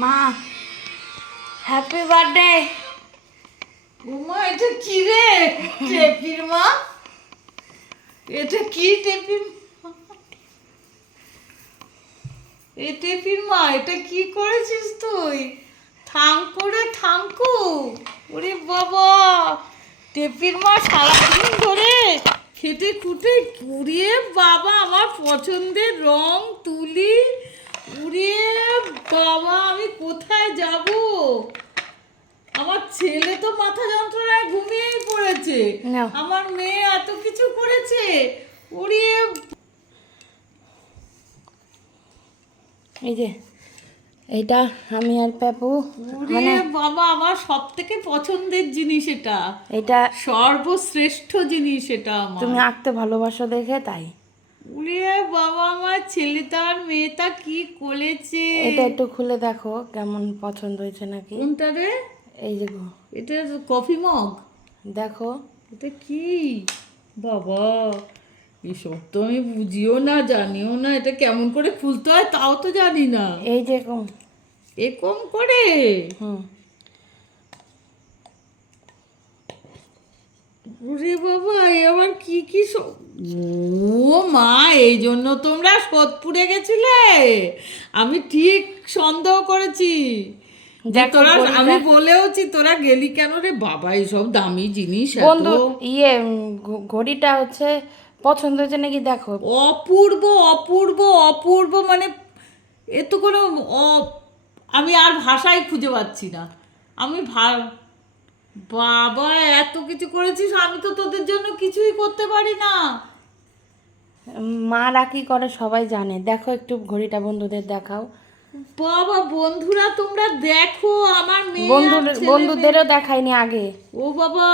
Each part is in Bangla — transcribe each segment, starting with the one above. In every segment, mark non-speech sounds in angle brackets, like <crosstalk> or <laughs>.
মা হ্যাপি বার্থডে উমা, এটা কি রে? টেপির মা? এটা কি টেপির? এ টেপির মা, এটা কি করেছিস তুই? থাঙ্কু রে থাঙ্কু ওরে বাবা, টেপির মা সারাদিন ধরে খেটে খুটে উড়িয়ে বাবা আমার পছন্দের রং, তুলি উড়িয়ে বাবা আমি কোথায় যাব? আমার ছেলে তো মাথা যন্ত্রণায় ঘুমিয়েই পড়েছে। আমার মেয়ে এত কিছু করেছে। উড়িয়ে এই যে এইটা আমি আর পাপু। উড়িয়ে বাবা আমার সব থেকে পছন্দের জিনিস এটা। এটা সর্বশ্রেষ্ঠ জিনিস এটা আমার। তুমি আঁকতে ভালোবাসো দেখে তাই। উড়িয়ে বাবা আমার ছেলেটা আর মেয়েটা কি করেছে? এটা একটু খুলে দেখো কেমন পছন্দ হয়েছে নাকি? কোনটা রে? এই যে এটা কফি মগ? দেখো। এটা কি? বাবা এসব তো আমি বুঝিও না জানিও না এটা কেমন করে খুলতে হয় তাও তো জানি না। এই যে কম এ কম করে? হুম। ওরে বাবা এ আবার কি কি ও মা এই জন্য তোমরা সোদপুরে গেছিলে? আমি ঠিক সন্দেহ করেছি। তোরা আমি বলেওছি তোরা গেলি কেন রে? বাবা এইসব দামি জিনিস বন্ধু ইয়ে ঘড়িটা হচ্ছে পছন্দ হয়েছে নাকি দেখো। অপূর্ব অপূর্ব অপূর্ব মানে এ তো কোনো আমি আর ভাষাই খুঁজে পাচ্ছি না। আমি ভা বাবা এত কিছু করেছিস? আমি তো তোদের জন্য কিছুই করতে পারি না। মারা কি করে সবাই জানে। দেখো একটু ঘড়িটা বন্ধুদের দেখাও। বাবা বন্ধুরা তোমরা দেখো আমার মেয়ে আর বন্ধু বন্ধুদেরও দেখাইনি আগে। ও বাবা।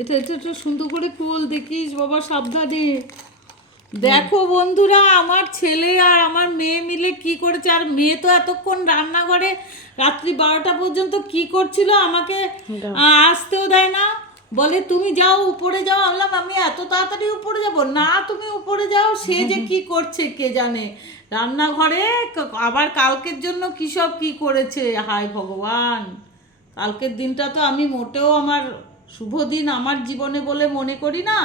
এটা এটা সুন্দর করে খোল দেখিস বাবা সাবধানে। দেখো বন্ধুরা আমার ছেলে আর আমার মেয়ে মিলে কি করেছে? আর মেয়ে তো এতক্ষণ রান্নাঘরে রাত্রি বারোটা পর্যন্ত কি করছিল আমাকে আসতেও দেয় না। বলে তুমি যাও উপরে যাও। বললাম আমি এত তাড়াতাড়ি উপরে যাব? না তুমি উপরে যাও সে যে কি করছে কে জানে? রান্নাঘরে আবার কালকের জন্য কি সব কি করেছে? হায় ভগবান! কালকের দিনটা তো আমি মোটেও আমার শুভ দিন আমার জীবনে বলে মনে করি না।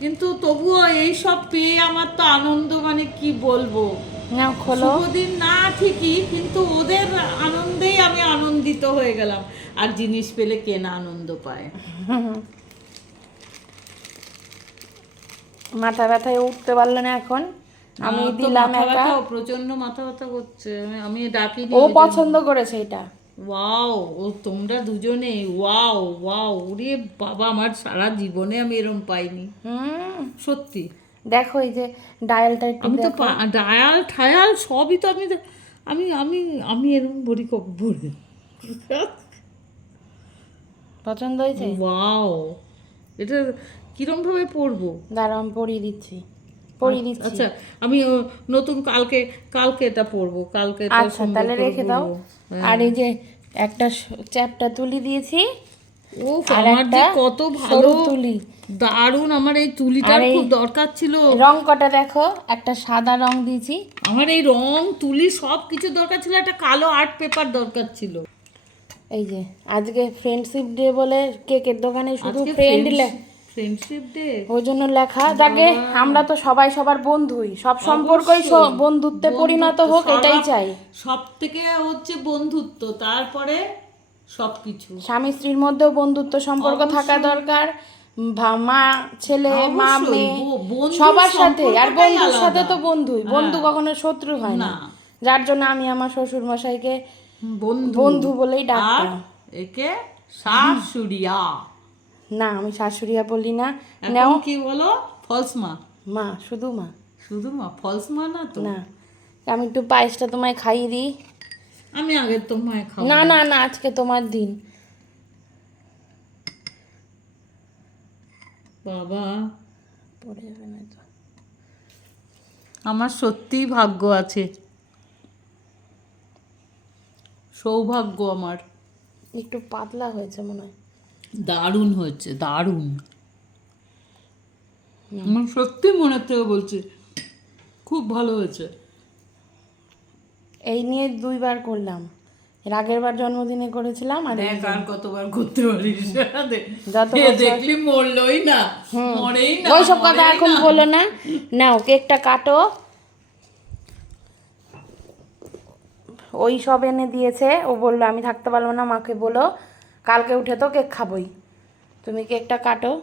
কিন্তু তবুও এই সব পেয়ে আমার তো আনন্দ মানে কি বলব? নাও খোলো। শুভ না ঠিকই কিন্তু ওদের আনন্দেই আমি আনন্দিত হয়ে গেলাম। আর জিনিস পেলে কে না আনন্দ পায়? <laughs> মাথা ব্যথায় উঠতে পারলে না এখন। আমি দিলাম প্রচণ্ড মাথা ব্যথা করছে। আমি- আমি ডাকিনি ও পছন্দ করেছে এটা। ওয়াও ও তোমরা দুজনে ওয়াও ওয়াও ওরে বাবা আমার সারা জীবনে আমি এরম পাইনি। হুম। সত্যি। দেখো এই যে ডায়ালটা একটু আমি তো ডায়াল ঠায়াল সবই তো আমি আমি আমি আমি এরকম ভরি ভরি পছন্দ হয়েছে? ওয়াও এটা কিরম ভাবে পড়ব? দাঁড়াও আমি পরিয়ে দিচ্ছি। পরিয়ে দিচ্ছি আচ্ছা আমি নতুন কালকে কালকে এটা পড়ব কালকে আচ্ছা তাহলে রেখে দাও। হ্যাঁ। আর এই যে একটা চ্যাপটা তুলি দিয়েছি। ও আমার যে কত ভালো তুলি। দারুণ আমার এই তুলিটার খুব দরকার ছিল। রং কটা দেখো একটা সাদা রং দিয়েছি। আমার এই রং তুলি সব কিছু দরকার ছিল একটা কালো আর্ট পেপার দরকার ছিল। এই যে আজকে ফ্রেন্ডশিপ ডে বলে কেকের দোকানে শুধু ফ্রেন্ড ফ্রেন্ডশিপ ডে ওই জন্য লেখা যাকে আমরা তো সবাই সবার বন্ধুই সব সম্পর্কই বন্ধুত্বে পরিণত হোক এটাই চাই। সব থেকে হচ্ছে বন্ধুত্ব তারপরে সবকিছু। স্বামী স্ত্রীর মধ্যেও বন্ধুত্ব সম্পর্ক থাকা দরকার। মা ছেলে মা মেয়ে সবার সাথে। আর বন্ধুর সাথে তো বন্ধুই। বন্ধু কখনো শত্রু হয় না। যার জন্য আমি আমার শ্বশুর মশাইকে বন্ধু বলেই ডাকতাম। একে শাশুড়িয়া। না আমি শাশুড়িয়া বলি না। এখন কি বলো? ফলস মা। মা শুধু মা। শুধু মা? ফলস মা না তো? না। আমি একটু পায়েসটা তোমায় খাইয়ে দিই। আমি আগে তোমায় খাও না না না আজকে তোমার দিন। বাবা। পড়ে যাবে না তো। আমার সত্যিই ভাগ্য আছে। সৌভাগ্য আমার। একটু পাতলা হয়েছে মনে হয়। দারুণ হয়েছে দারুণ। আমার সত্যি মনের থেকে বলছি খুব ভালো হয়েছে। এই নিয়ে দুইবার করলাম। এর আগের বার জন্মদিনে করেছিলাম আর দেখ আর কতবার করতে পারিস। <laughs> দেখলি মরলই না মরেই না ওইসব কথা এখন বলো না। নাও কেকটা কাটো। ওই সব এনে দিয়েছে। ও বলল আমি থাকতে পারব না মাকে বলো। কালকে উঠে তো কেক খাবোই। তুমি কেকটা কাটো।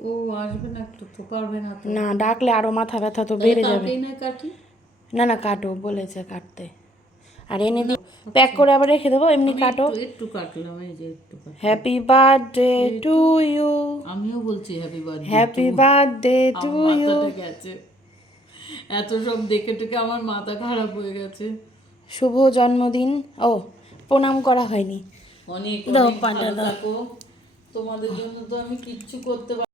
ও আসবে না তো পারবে না না ডাকলে আরও মাথা ব্যথা তো বেড়ে যাবে। না না কাটো বলেছে কাটতে। আর এনে দি প্যাক করে আবার রেখে দেবো এমনি কাটো। একটু- কাটলাম এই যে একটু হ্যাপি বার্থডে টু ইউ আমিও বলছি happy birthday happy birthday to you গেছে। এত সব দেখে টেকে আমার মাথা খারাপ হয়ে গেছে। শুভ জন্মদিন। ও প্রণাম করা হয়নি। অনেক অনেক ভালো থাকো। তোমাদের জন্য তো আমি কিচ্ছু করতে পারি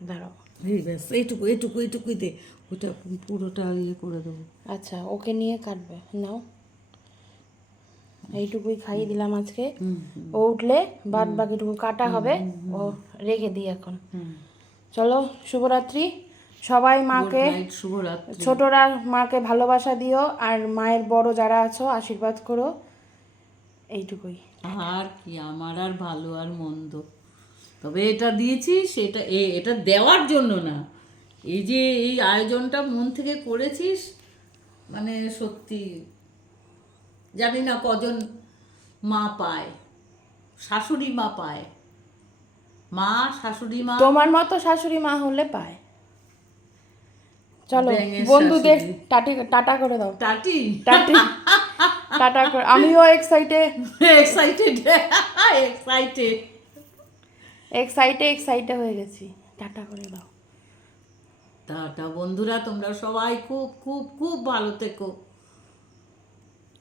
দাঁড়াও। এই ব্যাস এইটুকু এইটুকু এইটুকুই দে। ওটা পুরোটা ইয়ে করে দেবো। আচ্ছা ওকে নিয়ে কাটবে। নাও। এইটুকুই খাইয়ে দিলাম আজকে। ও উঠলে বাদ বাকিটুকু কাটা হবে। ও রেখে দিই এখন। চলো শুভরাত্রি। সবাই মাকে নাইট শুভরাত্রি। ছোটরা মাকে ভালোবাসা দিও। আর মায়ের বড় যারা আছো আশীর্বাদ করো। এইটুকুই। আর কি আমার আর ভালো আর মন্দ। তবে এটা দিয়েছি সেটা এটা দেওয়ার জন্য না। এই যে এই আয়োজনটা মন থেকে করেছিস মানে সত্যি জানি না কজন মা পায় শাশুড়ি মা পায়। মা শাশুড়ি মা। তোমার মতো শাশুড়ি মা হলে পায়। চলো বন্ধুদের টাটি টাটা করে দাও। টাটি? টাটি। <laughs> টাটা করে। আমিও excited excited excited excite excite হয়ে গেছি। টাটা করে দাও। টাটা বন্ধুরা তোমরা সবাই খুব খুব খুব ভালো থেকো।